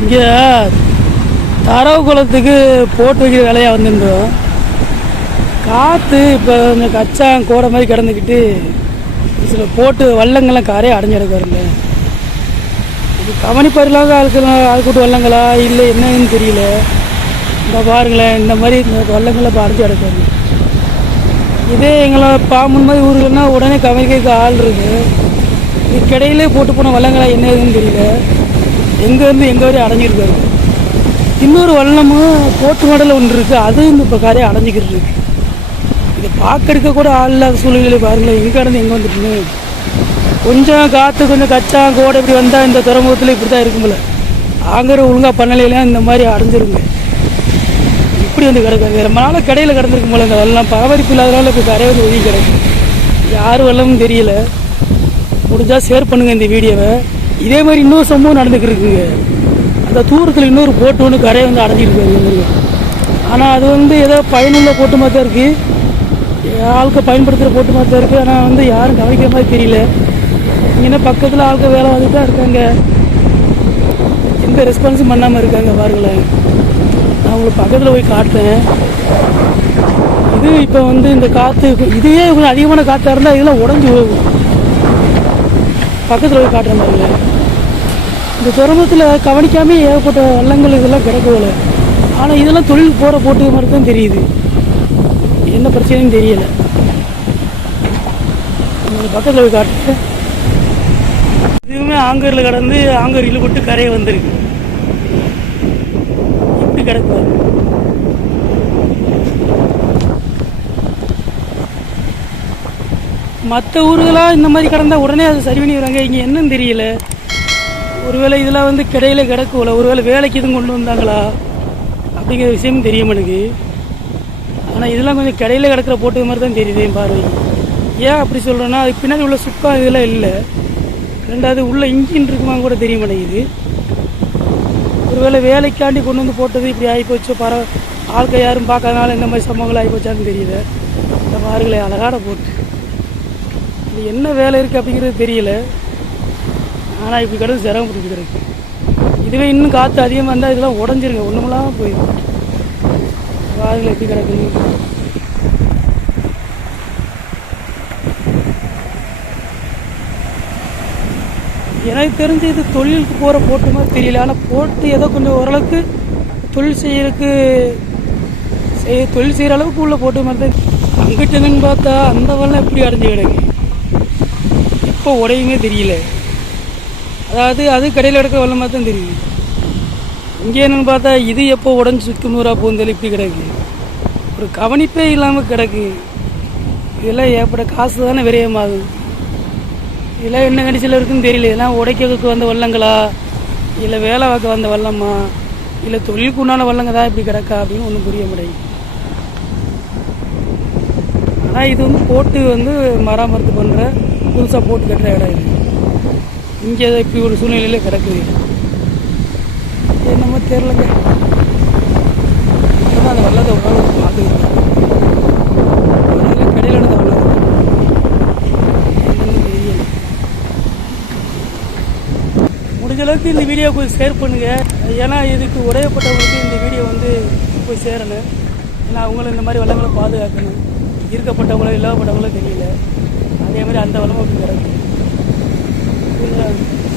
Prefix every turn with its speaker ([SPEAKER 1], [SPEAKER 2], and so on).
[SPEAKER 1] இங்கே தரவு குளத்துக்கு போட்டு வைக்கிற வேலையாக வந்திருந்தோம். காற்று இப்போ கொஞ்சம் கச்சான் கோடை மாதிரி கிடந்துக்கிட்டு சில போட்டு வள்ளங்கள்லாம் காரே அடைஞ்சு வரல இது கவனிப்பறிலாக ஆட்கள் ஆள்கூட்டு வள்ளங்களா? இல்லை என்னன்னு தெரியல. இந்த பாருங்களேன் இந்த மாதிரி இந்த வள்ளங்களை இப்போ அடைஞ்சு இதே எங்களை பாம்பு மாதிரி ஊருக்குன்னா உடனே கவனிக்க ஆள் இருக்குது இதுக்கிடையிலே போட்டு போன வள்ளங்களா என்ன ஏதுன்னு தெரியல. எங்கேருந்து எங்கே வரையும் அடைஞ்சிருக்காரு இன்னொரு வள்ளமும் போட்டு மாடலில் ஒன்று இருக்குது அதுவும் இந்த இப்போ கரையை அடைஞ்சிக்கிட்டு இருக்கு. இதை பார்க்கறதுக்க கூட ஆள் இல்லாத சூழ்நிலை பாருங்களேன் எங்கே இருந்து எங்கே வந்துட்டுன்னு. கொஞ்சம் காற்று கொஞ்சம் கச்சா கோடை இப்படி வந்தால் இந்த துறைமுகத்தில் இப்படி தான் இருக்கும்ல ஆங்கிற ஒழுங்காக பண்ணலையெல்லாம் இந்த மாதிரி அடைஞ்சிருங்க. இப்படி வந்து கிடக்காது ரொம்ப நாளாக கடையில் கிடந்திருக்கும் போல இந்த வெள்ளம் பராமரிப்பு இல்லாதனால இப்போ கரையை வந்து ஒழுங்கி கிடக்கு. யார் வெள்ளமும் தெரியல. முடிஞ்சால் ஷேர் பண்ணுங்கள் இந்த வீடியோவை இதே மாதிரி இன்னொரு சம்பவம் நடந்துக்கிட்டு இருக்குங்க அந்த தூரத்தில் இன்னொரு போட்டு ஒன்று கரையை வந்து அடைஞ்சிருக்காங்க ஆனால் அது வந்து ஏதோ பயனுள்ள போட்டு மாதிரி தான் இருக்குது ஆளுக்கு பயன்படுத்துகிற போட்டு மாதிரி தான் இருக்குது ஆனால் வந்து யாரும் கவனிக்கிற மாதிரி தெரியல. இங்கே பக்கத்தில் ஆளுக்கு வேலை வந்துட்டு தான் இருக்காங்க. எந்த ரெஸ்பான்ஸும் பண்ணாமல் இருக்காங்க பாருங்களேன். நான் உங்களுக்கு பக்கத்தில் போய் காட்டுறேன். இது இப்போ வந்து இந்த காற்று இதுவே இவ்வளோ அதிகமான காற்றாக இருந்தால் இதெல்லாம் உடஞ்சி போகும். பக்கத்தில் போய் காட்டுற மாதிரி இந்த துறைமுகத்தில் கவனிக்காம ஏகப்பட்ட வள்ளங்கள் இதெல்லாம் கிடக்கவில்லை ஆனால் இதெல்லாம் தொழில் போகிற போட்டு மாதிரி தான் தெரியுது. என்ன பிரச்சனையும் தெரியல. உங்களுக்கு பக்கத்தில் போய் காட்டுறேன் இதுவுமே ஆங்கரில் கடந்து ஆங்கர் இழுபட்டு கரையை வந்திருக்கு. இப்படி கிடக்குவார் மற்ற ஊர்களாக இந்த மாதிரி கடந்தால் உடனே அது சரி பண்ணி வராங்க. இங்கே என்னன்னு தெரியல. ஒருவேளை இதெல்லாம் வந்து கிடையில கிடக்கும்ல ஒருவேளை வேலைக்கு எதுவும் கொண்டு வந்தாங்களா? அப்படிங்கிற விஷயமும் தெரிய மாட்டேங்குது ஆனால் இதெல்லாம் கொஞ்சம் கிடையில கிடக்கிற போட்டது மாதிரி தான் தெரியுது என் பார்வைக்கு ஏன் அப்படி சொல்கிறேன்னா அதுக்கு பின்னாடி உள்ள சுக்கம் இதெல்லாம் இல்லை. ரெண்டாவது உள்ள இன்ஜின் இருக்குமா கூட தெரிய மாட்டேங்குது. ஒருவேளை வேலைக்காண்டி கொண்டு வந்து போட்டது இப்படி ஆகிப்போச்சு பர ஆட்கள் யாரும் பார்க்காதனால இந்த மாதிரி சம்பவங்கள் ஆகிப்போச்சான்னு தெரியல. இந்த பாருங்களேன் அழகாட போட்டு. இது என்ன வேலை இருக்குது அப்படிங்கிறது தெரியல. ஆனால் இப்படி கிடந்து சிரமப்பட்டு கிடக்கு. இதுவே இன்னும் காற்று அதிகமாக இருந்தால் இதெல்லாம் உடஞ்சிருங்க. ஒன்றுமெல்லாம் போயிடும். காதில் எப்படி கிடக்குது எனக்கு தெரிஞ்சு இது தொழிலுக்கு போகிற போட்டு மாதிரி தெரியல. ஆனால் போட்டு ஏதோ கொஞ்சம் ஓரளவுக்கு தொழில் செய்யறதுக்கு செய்ய தொழில் செய்கிற அளவுக்கு உள்ள போட்டு மாதிரி தான் அங்கிட்டு பார்த்தா அந்த வரலாம் எப்படி அடைஞ்சு கிடக்கு? எப்போ உடையுமே தெரியல. அதாவது அது கடையில் எடுக்க வெள்ளம் மாதிரி தான் தெரியுது. இங்கே என்னென்னு பார்த்தா இது எப்போ உடஞ்சி சுக்கு நூறா போகுந்தல் இப்படி கிடக்கு. ஒரு கவனிப்பே இல்லாமல் கிடக்கு. இதெல்லாம் ஏற்பட காசு தானே விரயமாகுது. இதெல்லாம் என்ன கண்டிஷனில் இருக்குன்னு தெரியல. இதெல்லாம் உடைக்கிறதுக்கு வந்த வள்ளங்களா இல்லை வேலை பார்க்க வந்த வல்லம்மா இல்லை தொழிலுக்கு உண்டான வள்ளங்க தான் இப்படி கிடக்கா அப்படின்னு ஒன்றும் புரிய மாட்டேங்குது. ஆனால் இது வந்து போட்டு வந்து மராமரத்து பண்ணுற புதுசாக போட்டு கட்டுற இடம் இது. இங்கே இப்படி ஒரு சூழ்நிலையில் கிடக்குது. என்னமோ தெரிலங்க இப்பதான் அந்த வள்ளத்தை உட்காந்து பார்த்துக்கிட்டு கடையில் நடந்த வள்ளம் தெரியல. முடிஞ்ச அளவுக்கு இந்த வீடியோ போய் ஷேர் பண்ணுங்க. ஏன்னா இதுக்கு உடையப்பட்டவங்களுக்கு இந்த வீடியோ வந்து போய் சேரணும். ஏன்னா அவங்களும் இந்த மாதிரி வளங்களை பாதுகாக்கணும். இருக்கப்பட்டவங்களோ இல்லாதப்பட்டவங்களோ தெரியல. அதே மாதிரி அந்த வளமும் அப்படி கிடக்கு புரியுதா?